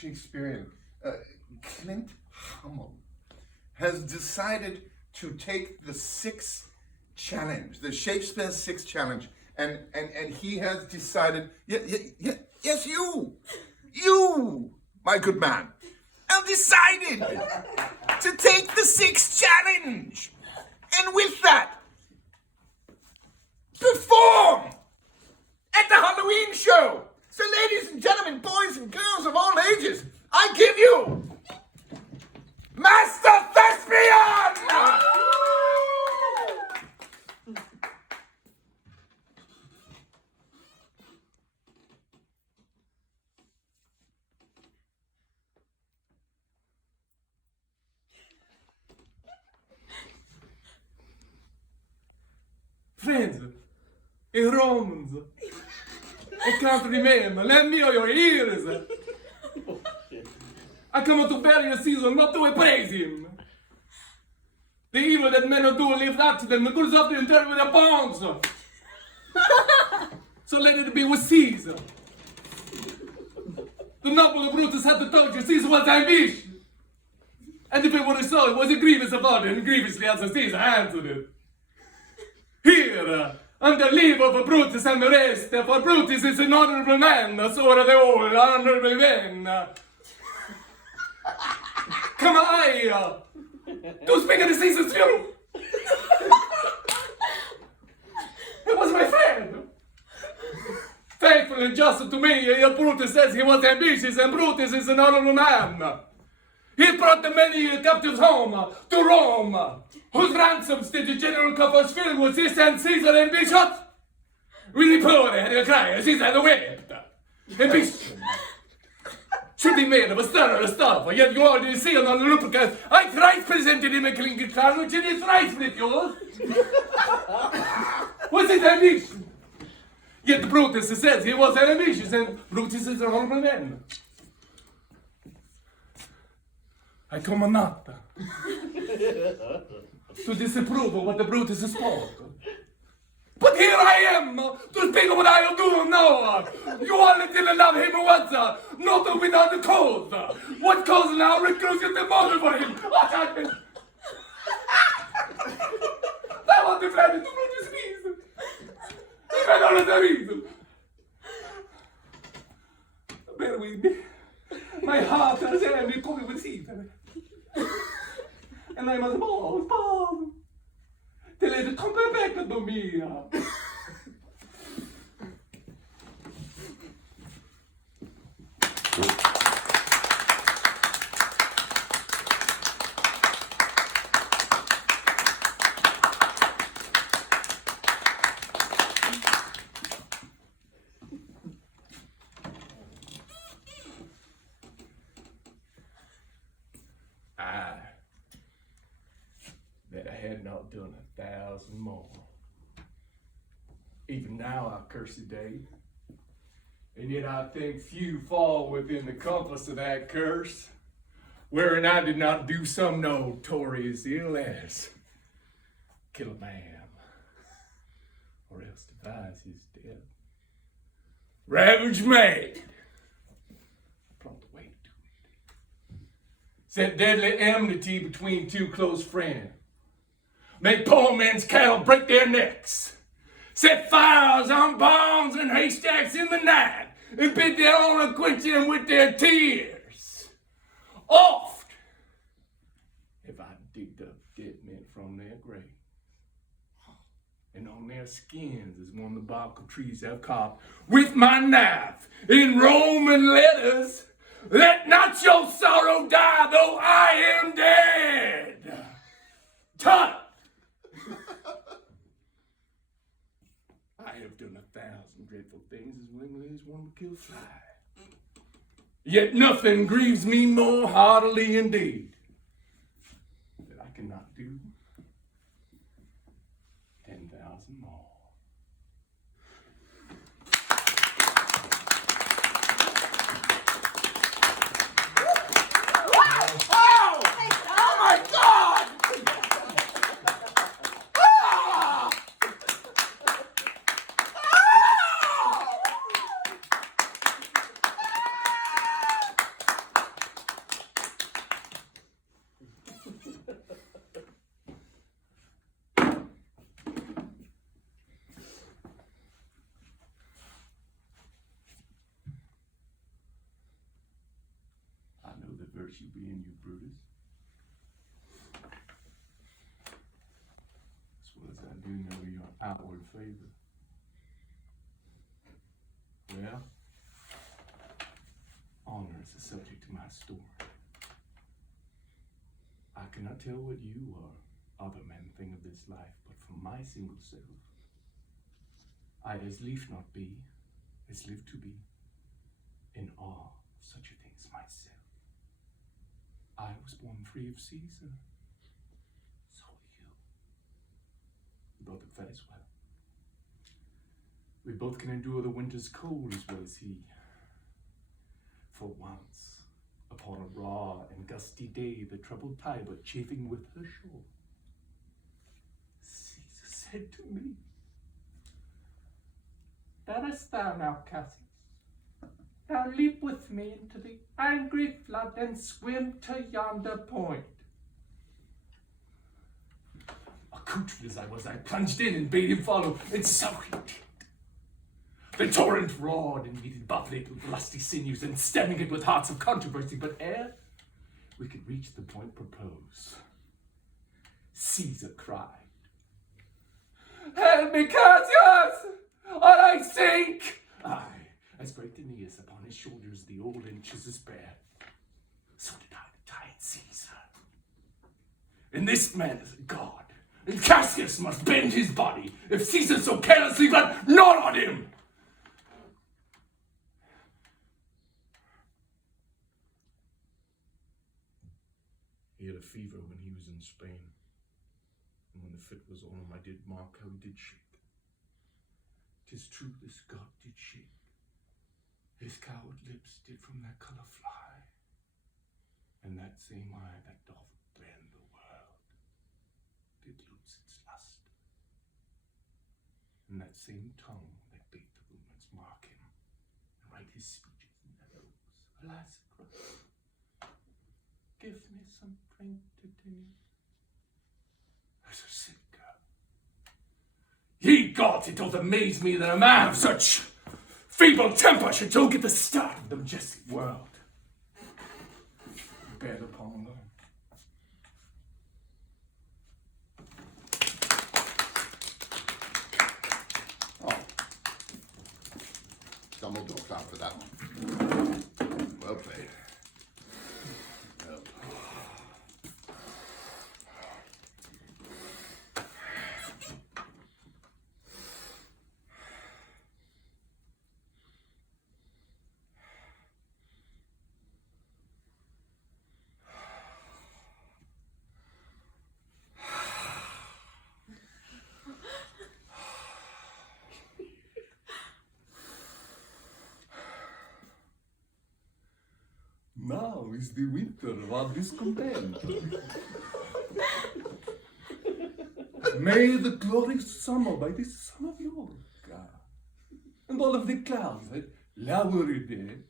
Shakespearean. Clint Hummel has decided to take the Six Challenge, the Shakespeare Six Challenge, and he has decided, yes, you, my good man, have decided to take the Six Challenge, and with that, perform at the Halloween show. So ladies and gentlemen, boys and girls of all ages, I give you Master Thespian! Friends, in Romans, a countryman, lend me your ears. I come to bury season, not to praise him. The evil that men do live up to them, the good of the turn with their bones. So let it be with Caesar. The noble Brutus had to told you Caesar was ambitious. And if it were so, it was a grievous of and grievously as Caesar answered it. Here, under leave of Brutus and the rest, for Brutus is an honorable man, so are they all honorable men. Come on, to speak of the Caesar's funeral. It was my friend. Faithful and just to me, Brutus says he was ambitious and Brutus is an honorable man. He brought the many captives home to Rome, whose ransoms did the general coffers fill with this and Caesar ambitious. Really poor had a cry, Caesar had a wept. Ambitious should be made of a sterner stuff, yet you already see on the lubricant. I thrice presented him a clinking car, which it is thrice ridiculous. Was it ambition? Yet Brutus says he was ambitious, and Brutus is an honorable man. I come not to disapprove of what the Brutus spoke. But here I am to speak of what I do know. You all didn't love him once, not without the cause. What cause now recruits the mother for him? What happened? That was the plan to Brutus' reason. Even all of the reason. Bear with me. My heart has envy coming with Caesar. And I must pause. Till it come back to me. That I had not done 1,000 more. Even now I curse the day, and yet I think few fall within the compass of that curse, wherein I did not do some notorious ill as kill a man, or else devise his death. Ravage man, prompt way to it. Set deadly enmity between two close friends. Make poor men's cattle break their necks. Set fires on barns and haystacks in the night and bid their owner quench them with their tears. Oft have I digged up dead men from their graves, and on their skins is one the bark of trees have carved with my knife in Roman letters. Let not your sorrow die, though I am dead. Tut! I have done 1,000 dreadful things as willingly as one would kill a fly. Yet nothing grieves me more heartily indeed that I cannot do 10,000 more. Oh my God! curse you be in you, Brutus. As well as I do know your outward favor. Well, honor is the subject of my story. I cannot tell what you or other men think of this life, but for my single self, I as lief not be, as live to be, in awe of such a thing as myself. I was born free of Caesar. So are you. We both have fed as well. We both can endure the winter's cold as well as he. For once, upon a raw and gusty day, the troubled Tiber chafing with her shore, Caesar said to me, "Darest thou now, Cassius? Now leap with me into the angry flood and swim to yonder point." Accoutred as I was, I plunged in and bade him follow, and so he did. The torrent roared and we did buffet it with lusty sinews and stemming it with hearts of controversy, but ere we could reach the point proposed, Caesar cried, "Help me, Cassius, or I sink!" Aye, as great Aeneas upon his shoulders the old inches is bare, so did I the tired Caesar. And this man is a god, and Cassius must bend his body, if Caesar so carelessly but not on him. He had a fever when he was in Spain, and when the fit was on him, I did mark how he did shake. 'Tis true this god did shake. His coward lips did from their colour fly, and that same eye that doth blend the world did lose its lust, and that same tongue that bade the Romans mark him and write his speeches in their oaks. Alas, Christ, give me some drink to drink. As a sick girl. Ye gods, it doth amaze me that a man of such feeble temper should so get the start of the majestic world. Bear the palm alone. Oh. Dumbledore clap for that one. Well played. Well played. Now is the winter of our discontent. May the glorious summer by the sun of York, and all of the clouds that lower there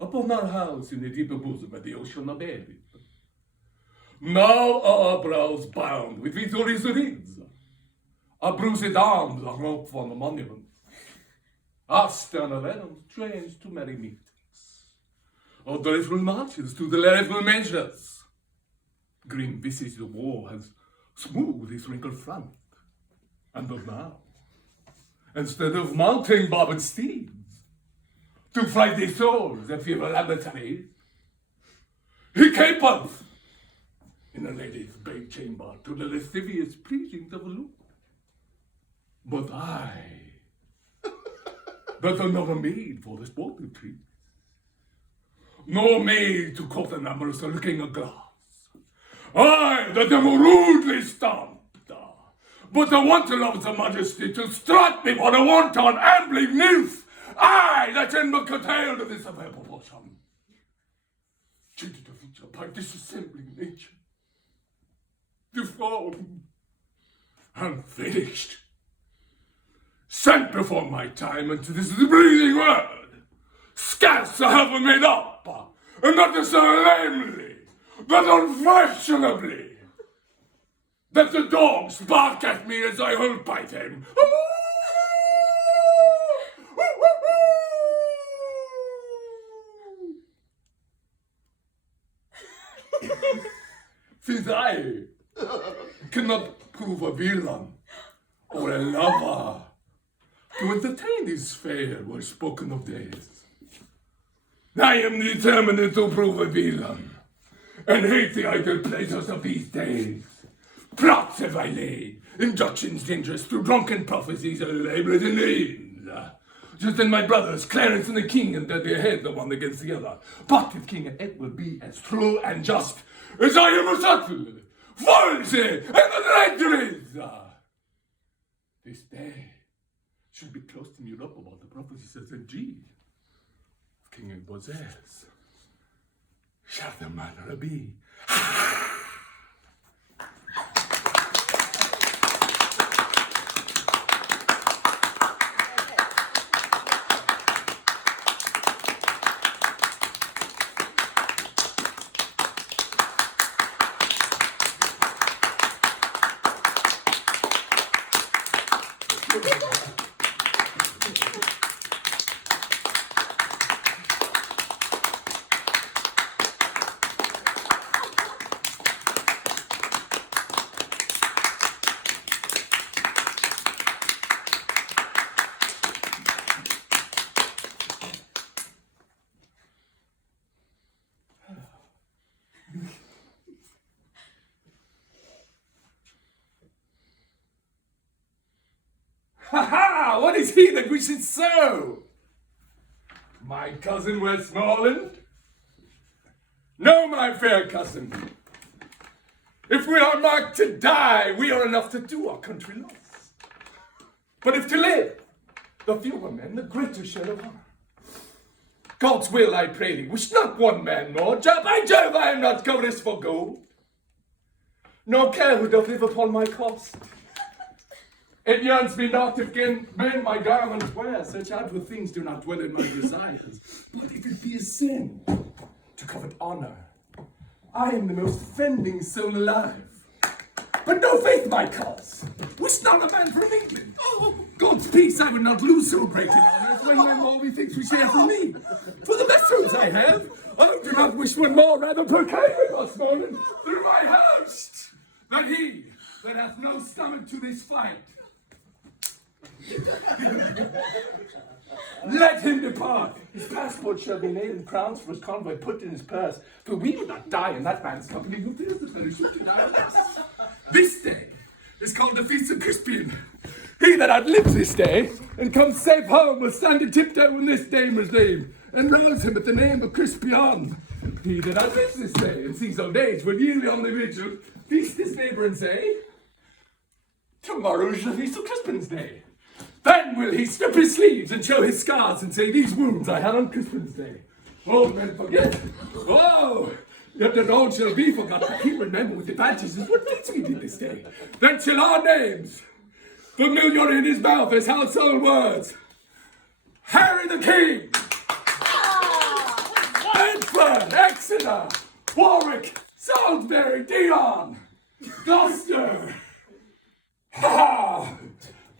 upon our house in the deeper bosom of the ocean of Erin. Now are our brows bound with victorious wreaths, our bruised arms are rope on the monument, our stern venoms trains to merry meetings, our dreadful marches to the dreadful measures. Grim visage of war has smoothed his wrinkled front, and but now, instead of mounting bobbed steeds, to fright the souls that fear laboratories, he capers in a lady's bed chamber to the lascivious preachings of a loop. But I, that are never made for the sportive treat, nor made to court an amorous looking a glass. I, that am rudely stamped, but I want to love the majesty to strut before a wanton ambling nymph. I, that am curtailed of this affair proportion, cheated of each other by disassembling nature, deformed and finished, sent before my time into this breathing world, scarce I have made up, and not so lamely, but unfashionably, that the dogs bark at me as I hold by them. Since I cannot prove a villain or a lover to entertain these fair well-spoken of days, I am determined to prove a villain and hate the idle pleasures of these days. Plots have I laid, inductions dangerous through drunken prophecies of labors and names. Just then my brothers, Clarence and the King, and that their head the one against the other. But if King and Ed will be as true and just as I am a subtle, false, and the traitorous, this day should be close to Europe about the prophecies of the G. King and Bozes, shall the manner be? Ha ha! What is he that we should sow? My cousin Westmoreland? No, my fair cousin. If we are marked to die, we are enough to do our country loss. But if to live, the fewer men, the greater share of honor. God's will, I pray thee, wish not one man more. By Jove, I am not covetous for gold, nor care who doth live upon my cost. It yearns me not if men my garments wear, such outward things do not dwell in my desires. But if it be a sin to covet honor, I am the most offending soul alive. But no faith my cause, wish not a man from England. Oh, God's peace I would not lose so great in honor as when my more methinks we share from me. For the best rooms I have, I do not wish one more, rather proclaim with us, Norman, through my host, that he that hath no stomach to this fight, let him depart. His passport shall be made and crowns for his convoy put in his purse. For we would not die in that man's company who fears the fellowship to die with us. This day is called the Feast of Crispian. He that outlives this day and comes safe home will stand a tiptoe in this damer's name and rouse him at the name of Crispian. He that outlives this day and sees old age will yearly on the vigil feast his neighbour and say, tomorrow is the Feast of Crispian's day. Then will he strip his sleeves and show his scars and say, these wounds I had on Christmas Day. Old men forget. Oh, yet that all shall be forgot. But he remember with advantages what things we did this day. Then shall our names, familiar in his mouth as household words, Harry the King, Bedford, Exeter, Warwick, Salisbury, Dion, Gloucester, ha!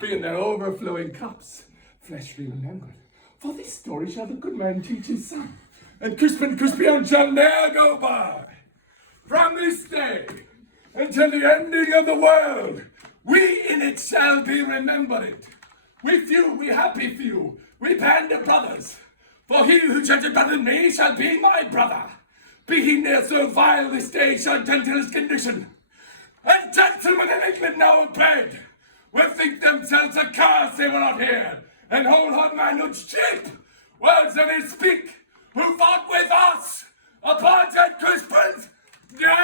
Be in their overflowing cups, fleshly remembered. For this story shall the good man teach his son, and Crispian shall ne'er go by. From this day until the ending of the world, we in it shall be remembered. We few, we happy few, we band of brothers. For he who judgeth better than me shall be my brother. Be he ne'er so vile this day shall tend to his condition. And gentlemen in England now abed will think themselves a curse they were not here, and hold on manhood's cheap words that they speak, who fought with us upon St. Crispin's day!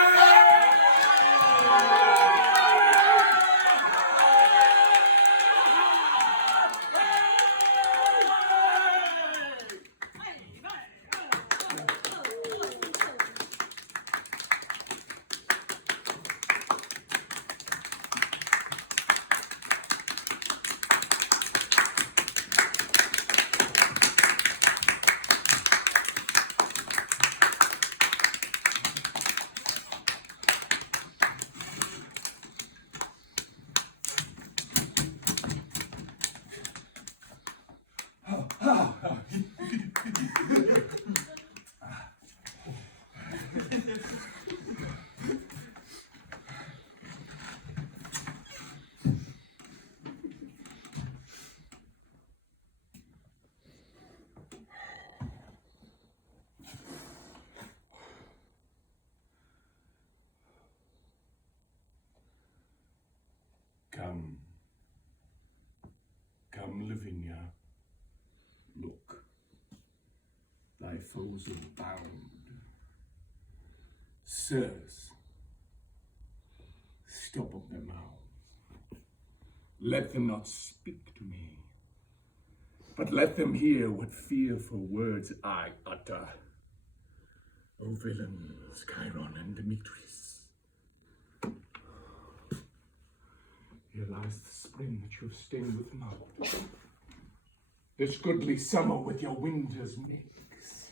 foes are bound. Sirs, stop up their mouths. Let them not speak to me, but let them hear what fearful words I utter. O villains, Chiron and Demetrius, here lies the spring that you have stained with mud. This goodly summer with your winters mix.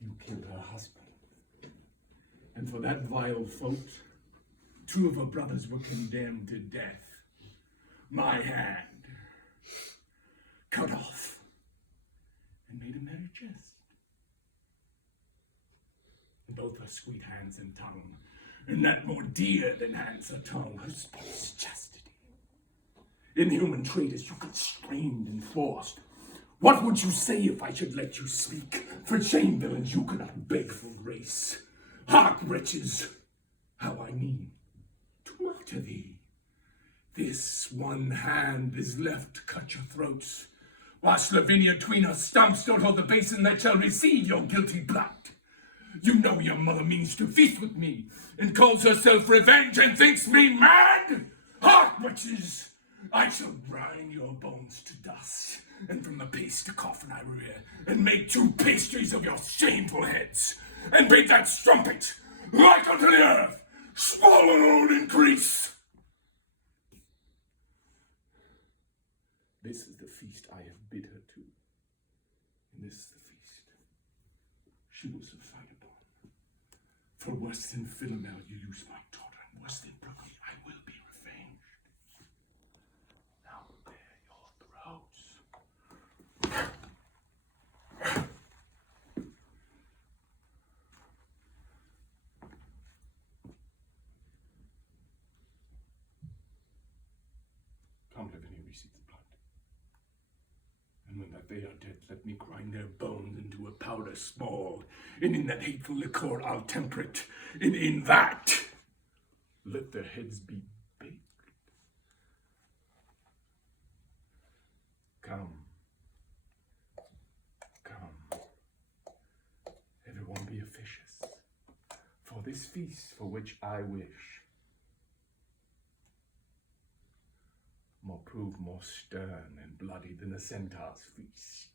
You killed her husband, and for that vile fault, 2 of her brothers were condemned to death. My hand cut off and made a merry jest. And both her sweet hands and tongue, and that more dear than hands or tongue, her spouse chastity. Inhuman traitors, you constrained and forced. What would you say if I should let you speak? For shame, villains, you cannot beg for grace. Hark, wretches, how I mean to martyr thee. This one hand is left to cut your throats, whilst Lavinia tween her stumps don't hold the basin that shall receive your guilty blood. You know your mother means to feast with me, and calls herself revenge, and thinks me mad. Hark, witches, I shall grind your bones to dust, and from the paste a coffin I rear, and make 2 pastries of your shameful heads, and bid that strumpet, like unto the earth, swallowed in grease. This is the feast I have bid her to, and this is the feast she will subside upon. For worse than Philomel you use my daughter, and worse than Brooklyn I will be revenged. Now bare your throats. Come, Lavinia, receive the blood. And when that they are dead, let me grind their bones into a powder small, and in that hateful liquor I'll temper it, and in that let their heads be baked. Come, come, everyone be officious, for this feast for which I wish, more prove more stern and bloody than a centaur's feast.